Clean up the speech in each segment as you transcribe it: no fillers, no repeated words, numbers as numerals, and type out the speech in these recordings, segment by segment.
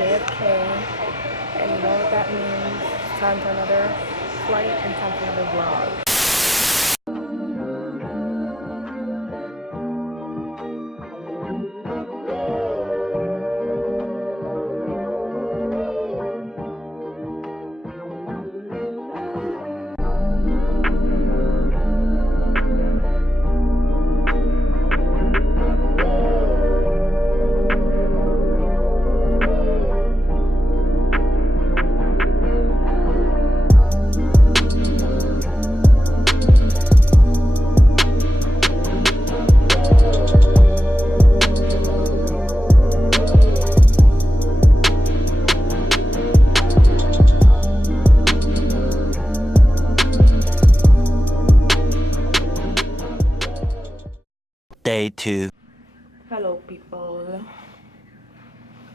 JFK, and you know what that means. Time for another flight and time for another vlog. Day 2. Hello people.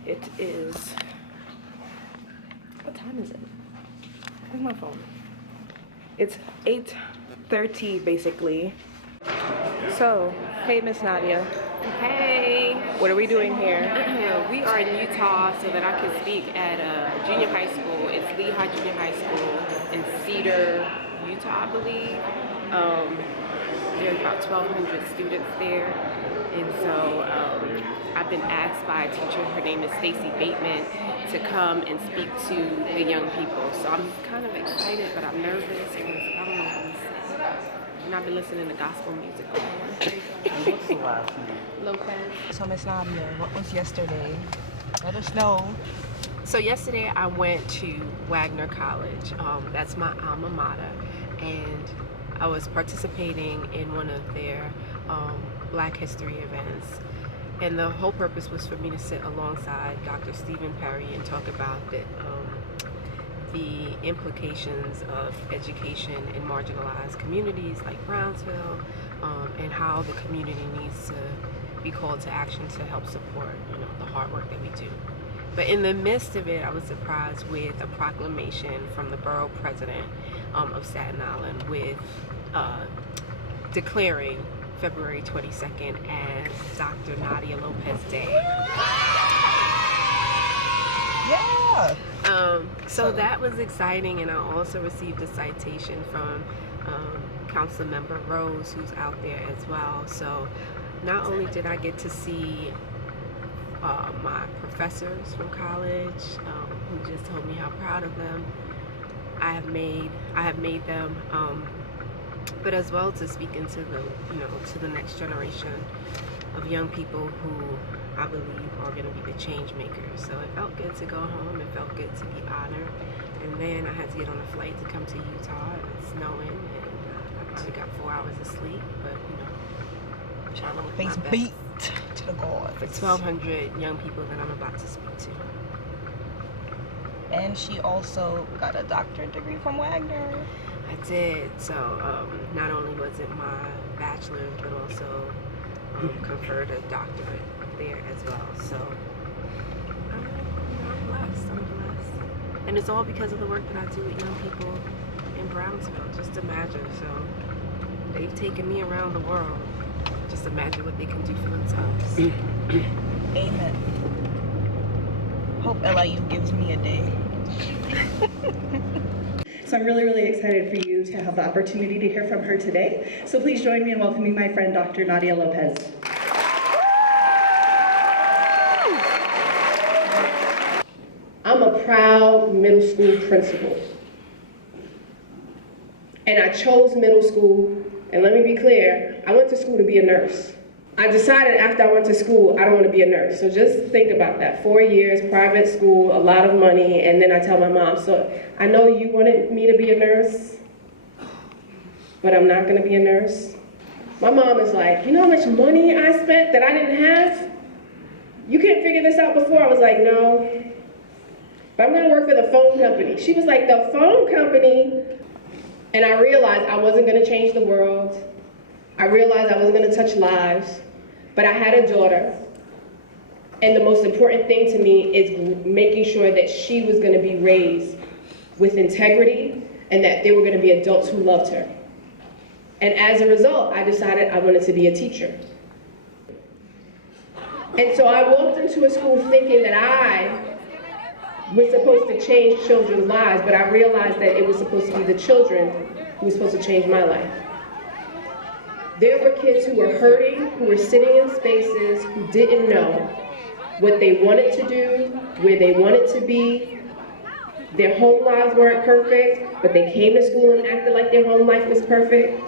It is, what time is it? Where's my phone? It's 8:30 basically. So, hey Miss Nadia. Hey. What are we doing here? We are in Utah so that I can speak at junior high school. It's Lehigh Junior High School in Cedar, Utah, I believe. There's about 1,200 students there, and so I've been asked by a teacher, her name is Stacy Bateman, to come and speak to the young people. So I'm kind of excited, but I'm nervous because I don't know how to say. And I've been listening to gospel music all morning. What's the last name? Lopez. So Miss Nadia, what was yesterday? Let us know. So yesterday I went to Wagner College. That's my alma mater, and I was participating in one of their Black History events, and the whole purpose was for me to sit alongside Dr. Stephen Perry and talk about the implications of education in marginalized communities like Brownsville, and how the community needs to be called to action to help support, the hard work that we do. But in the midst of it, I was surprised with a proclamation from the borough president of Staten Island with declaring February 22nd as Dr. Nadia Lopez Day. Yeah! So that was exciting, and I also received a citation from Council Member Rose, who's out there as well. So not only did I get to see my professors from college, who just told me how proud of them I have made them, but as well to speak into to the next generation of young people who I believe are going to be the change makers. So it felt good to go home. It felt good to be honored. And then I had to get on a flight to come to Utah, and it's snowing, and I probably got 4 hours of sleep, but I'm trying to look Face my best beat to the gods. for 1,200 young people that I'm about to speak to. And she also got a doctorate degree from Wagner. I did. So not only was it my bachelor's, but also conferred a doctorate there as well. So I'm blessed. I'm blessed. And it's all because of the work that I do with young people in Brownsville. Just imagine. So they've taken me around the world. Just imagine what they can do for themselves. Amen. Hope LIU gives me a day. So I'm really, really excited for you to have the opportunity to hear from her today. So please join me in welcoming my friend, Dr. Nadia Lopez. I'm a proud middle school principal. And I chose middle school, and let me be clear, I went to school to be a nurse. I decided after I went to school, I don't want to be a nurse. So just think about that. 4 years, private school, a lot of money, and then I tell my mom, so I know you wanted me to be a nurse, but I'm not going to be a nurse. My mom is like, you know how much money I spent that I didn't have? You can't figure this out before? I was like, no, but I'm going to work for the phone company. She was like, the phone company? And I realized I wasn't going to change the world. I realized I wasn't going to touch lives. But I had a daughter, and the most important thing to me is making sure that she was going to be raised with integrity and that there were going to be adults who loved her. And as a result, I decided I wanted to be a teacher. And so I walked into a school thinking that I we're supposed to change children's lives, but I realized that it was supposed to be the children who were supposed to change my life. There were kids who were hurting, who were sitting in spaces, who didn't know what they wanted to do, where they wanted to be. Their home lives weren't perfect, but they came to school and acted like their home life was perfect.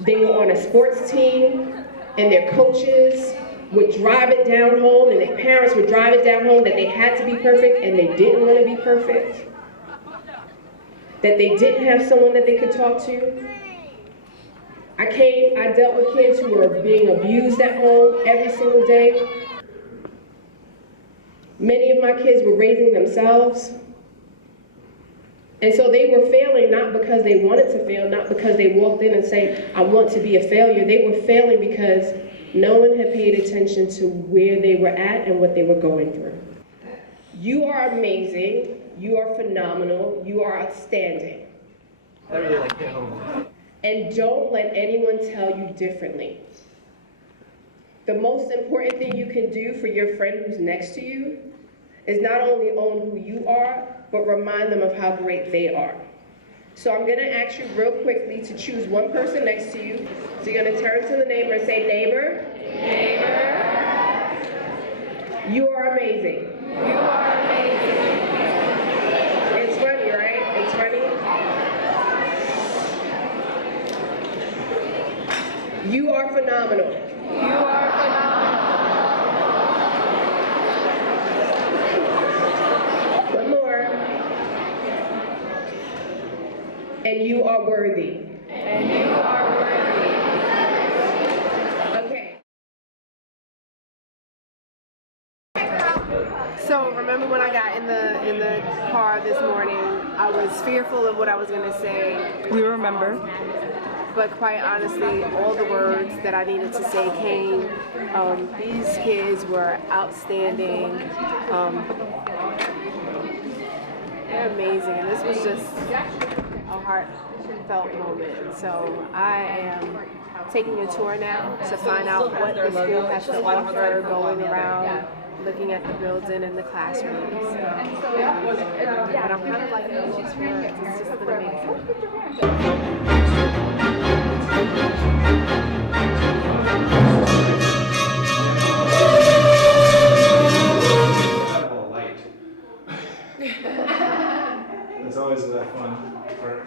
They were on a sports team, and their coaches would drive it down home, and their parents would drive it down home that they had to be perfect, and they didn't want to be perfect. That they didn't have someone that they could talk to. I dealt with kids who were being abused at home every single day. Many of my kids were raising themselves. And so they were failing not because they wanted to fail, not because they walked in and said, I want to be a failure. They were failing because no one had paid attention to where they were at and what they were going through. You are amazing. You are phenomenal. You are outstanding. I really like that home. And don't let anyone tell you differently. The most important thing you can do for your friend who's next to you is not only own who you are, but remind them of how great they are. So I'm gonna ask you real quickly to choose one person next to you. So you're gonna turn to the neighbor and say, neighbor. Neighbor. You are amazing. You are amazing. It's funny, right? It's funny. You are phenomenal. You are phenomenal. One more. And you are worthy. And you are worthy. Okay. So remember when I got in the car this morning, I was fearful of what I was gonna say. We remember. But quite honestly, all the words that I needed to say came. These kids were outstanding. They're amazing. And this was just a heartfelt moment. So I am taking a tour now to find out what the school has to offer, going around, looking at the building and the classrooms. But I'm kind of like anxious for it. It's just been amazing. It's always that fun part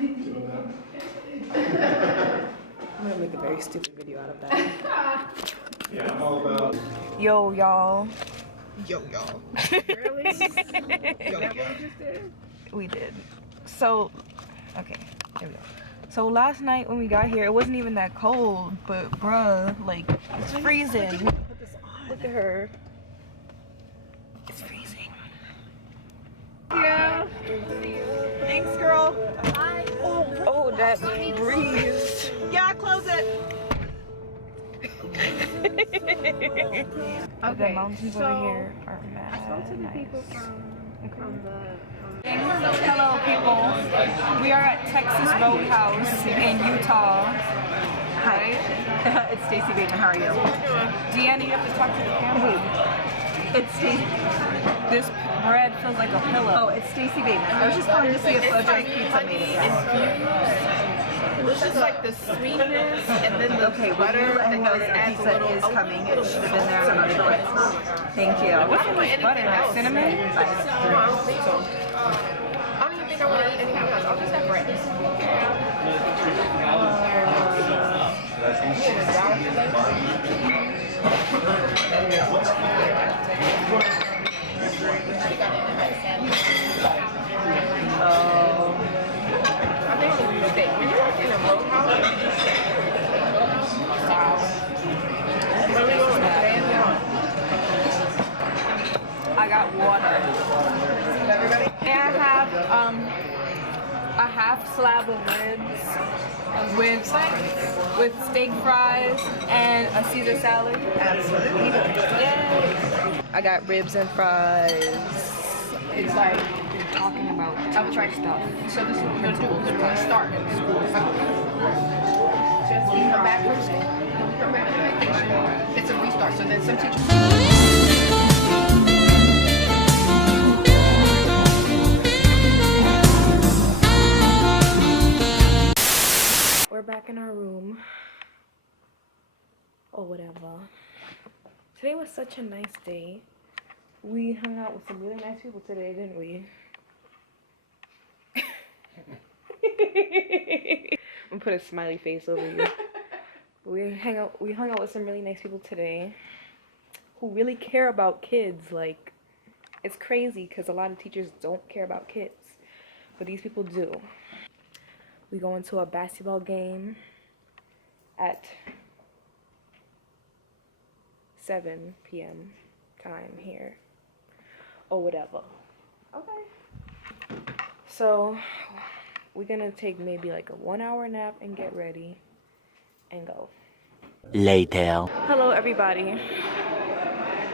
doing that. I'm gonna make a very stupid video out of that. Yeah, I'm all about. Yo, y'all. Yo, y'all. Really? Yo, y'all. We did. So, okay, here we go. So last night when we got here, it wasn't even that cold, but bruh, like, it's freezing. Look at her. It's freezing. Yeah. Thanks, girl. Bye. Oh, that breeze. Yeah, close it. Okay, the mountains over here are mad. I spoke to the people from the. Hello, people. We are at Texas Roadhouse in Utah. Hi. It's Stacey Bateman. How are you? Deanna, you have to talk to the camera. It's Stacey. This bread feels like a pillow. Oh, it's Stacey Bateman. I was just calling to see if Bojo's Pizza made it yet. It's just like the sweetness and then the Okay, butter I that know goes that adds pizza a little. is coming. It should have been there. I'm not sure why it's not. Thank you. What's in this butter? Like cinnamon? No, I don't think so. I don't even think I want to eat anything else. I'll just have bread. I think it's a mistake. When you work in a roadhouse, what are we going with today? I got water. Everybody? And I have a half slab of ribs with steak fries and a Caesar salad. Absolutely. Yay! I got ribs and fries. It's like Talking about I was right. stuff. So this is what we're going to do. We're going to start in school. Just you come back from school. You come back from vacation. It's a restart. So then some teachers. or whatever. Today was such a nice day. We hung out with some really nice people today, didn't we? I'm gonna put a smiley face over you. We hung out with some really nice people today who really care about kids. Like, it's crazy because a lot of teachers don't care about kids, but these people do. We go into a basketball game at 7 p.m. time here or whatever. Okay. So we're gonna take maybe like a 1 hour nap and get ready and go. Later. Hello everybody.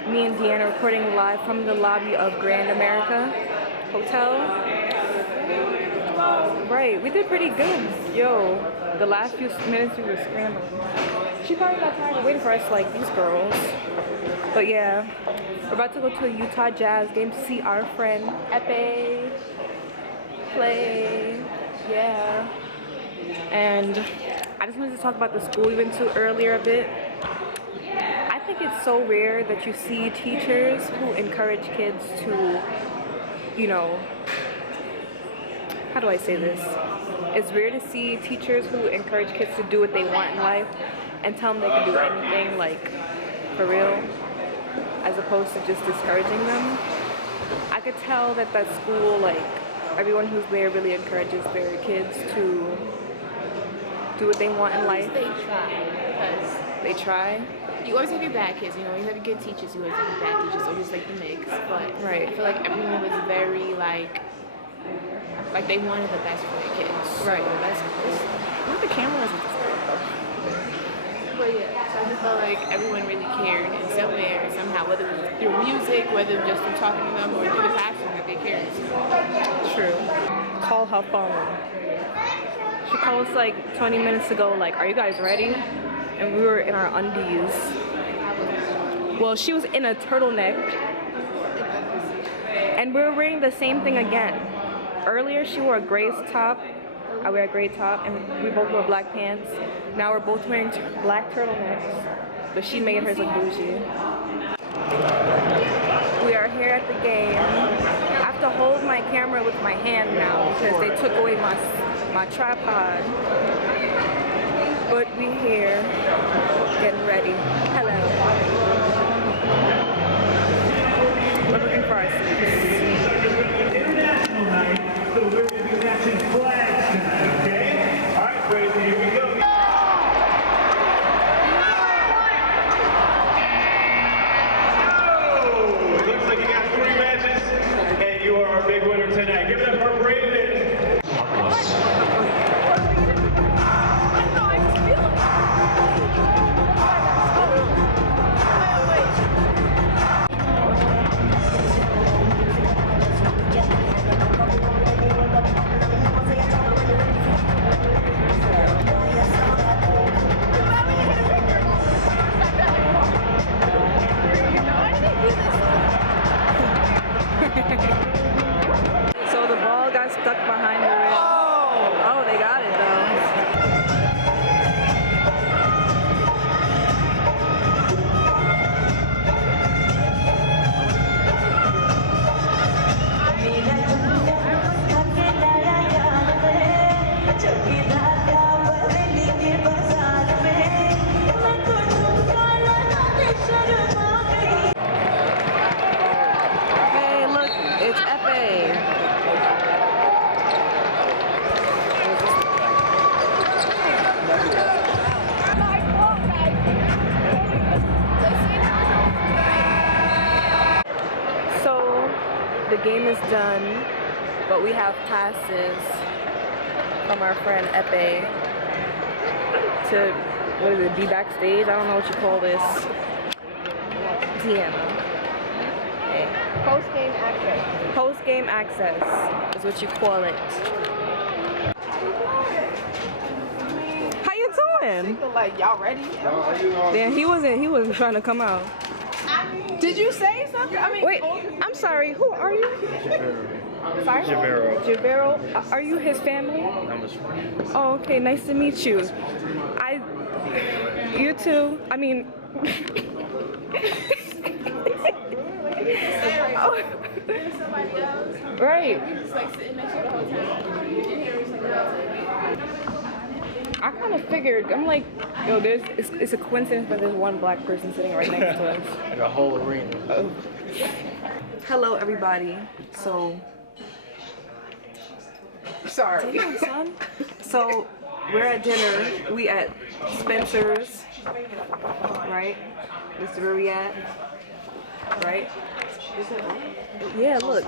Me and Deanna recording live from the lobby of Grand America Hotel. Right, we did pretty good. Yo, the last few minutes we were scrambling. She probably got tired of waiting for us like these girls. But yeah, we're about to go to a Utah Jazz game to see our friend Ekpe play. Yeah. And I just wanted to talk about the school we went to earlier a bit. I think it's so rare that you see teachers who encourage kids to, you know, how do I say this? It's rare to see teachers who encourage kids to do what they want in life and tell them they can do anything, like, for real, as opposed to just discouraging them. I could tell that that school, like, everyone who's there really encourages their kids to do what they want in life. They try, because they try. You always have your bad kids, you know, you have your good teachers, you always have your bad teachers, always like the mix, but right. I feel like everyone was very, like they wanted the best for their kids. Right. So that's Look at the cameras. But yeah, so I just felt like everyone really cared in some way or somehow, whether it was through music, whether just through talking to them or through the classroom, that they cared. True. Call her phone. She called us like 20 minutes ago, like, are you guys ready? And we were in our undies. Well, she was in a turtleneck. And we were wearing the same thing again. Earlier, she wore a gray top. I wear a gray top, and we both wore black pants. Now we're both wearing black turtlenecks, but she made hers look bougie. We are here at the game. I have to hold my camera with my hand now because they took away my tripod. But we here, getting ready. Hello. We're looking for our seats. International night, so we're going to be matching flags tonight, okay? All right, crazy, here we go. Oh, it looks like you got 3 matches, and you are our big winner tonight. Give it up for Braden. So the ball got stuck behind the rim. Oh, they got it though. Hey, look, it's Ekpe. So the game is done, but we have passes from our friend Ekpe to, what is it, be backstage? I don't know what you call this. Deanna. Okay. Post-game access. Post-game access is what you call it. How you doing? Like, y'all ready? Yeah, he wasn't trying to come out. Did you say something? I mean, Wait, I'm sorry, who are you? Sorry? Javero. Are you his family? I'm his friend. Oh, okay, nice to meet you. You too. I mean, Right. We just like sitting next to the whole time. You didn't hear me say that. I kind of figured. I'm like, yo, it's a coincidence that there's one black person sitting right next to us. Like a whole arena. Oh. Hello, everybody. So, Sorry. damn, son. So, we're at dinner. We at Spencer's, right? This is where we at, right? Yeah, look.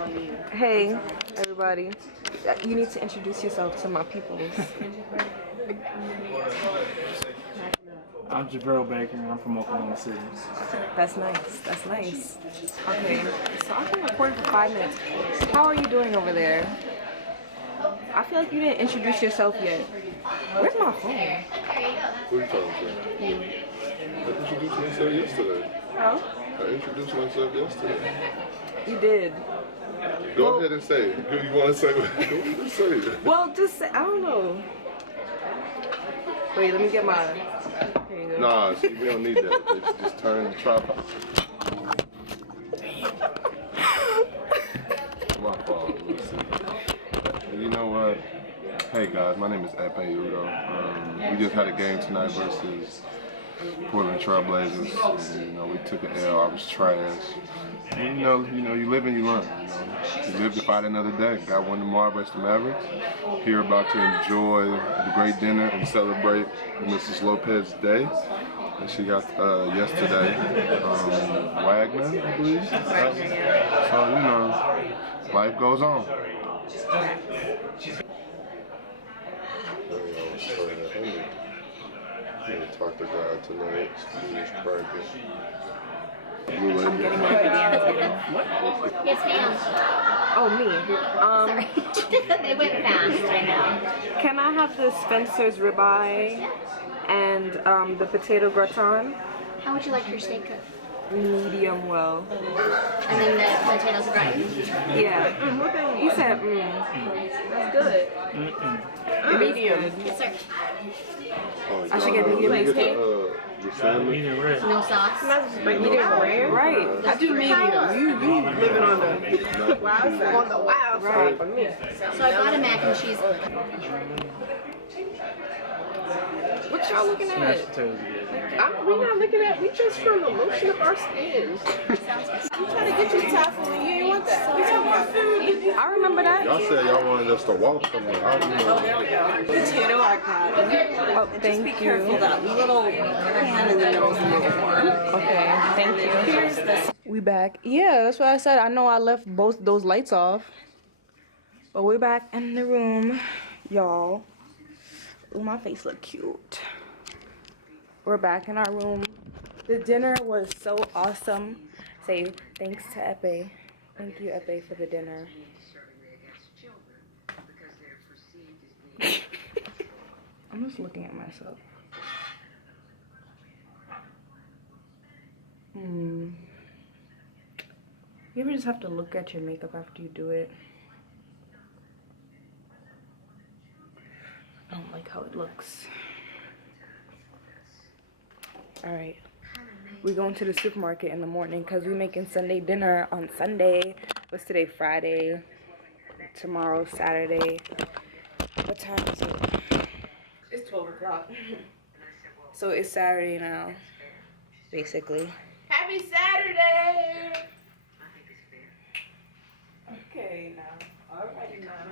Hey, everybody. You need to introduce yourself to my peoples. I'm Jabril Baker. I'm from Oklahoma City. That's nice. That's nice. Okay, so I've been recording for 5 minutes. How are you doing over there? I feel like you didn't introduce yourself yet. Where's my phone? Who are you talking to? I introduced myself yesterday. Huh? I introduced myself yesterday. You did. Go ahead and say it. You want to say what? Go ahead and say it. Well, just say, I don't know. Wait, let me get my. Here you go. Nah, see, we don't need that. Just turn the tripod. My fault. Let's see. You know what? Hey guys, my name is Ekpe Udoh. We just had a game tonight versus Portland Trailblazers. And, you know, we took an L. I was trash. And, you know, you live and you learn. You live to fight another day. Got one tomorrow versus the Mavericks. Here about to enjoy the great dinner and celebrate Mrs. Lopez's day that she got yesterday. Wagner, I believe. So, you know, life goes on. I'm gonna talk to God tonight. He's private. I'm getting my It's Ham. Oh, me. Sorry. They went fast, I know. Can I have the Spencer's ribeye and the potato gratin? How would you like your steak cooked? Medium well. And then the potatoes are gratin? Yeah. He said, That's good. Medium. Yes, sir. I should get medium steak. Medium rare. No sauce? Medium rare? Right. I do medium. You living on the wild side. On the wild side for me. So I got a mac and cheese. What y'all looking at? Mashed potatoes again. We not looking at. We just trying to lotion up our skins. I'm trying to get you tassel and you ain't want that. We talking about food. I remember that. Y'all said y'all wanted us to walk somewhere. How do you know? There we go. Potato I got. Oh, thank you. Careful, that little hand in the middle is a little warm. Okay, thank you. Here's this. We back. Yeah, that's what I said. I know I left both those lights off. But we're back in the room, y'all. Ooh, my face look cute. We're back in our room. The dinner was so awesome. Say thanks to Ekpe. Thank you, Ekpe, for the dinner. I'm just looking at myself. You ever just have to look at your makeup after you do it? I don't like how it looks. Alright. We're going to the supermarket in the morning because we're making Sunday dinner on Sunday. What's today? Friday. Tomorrow, Saturday. What time is it? It's 12 o'clock. So it's Saturday now, basically. Happy Saturday! Okay, now. Alright, now.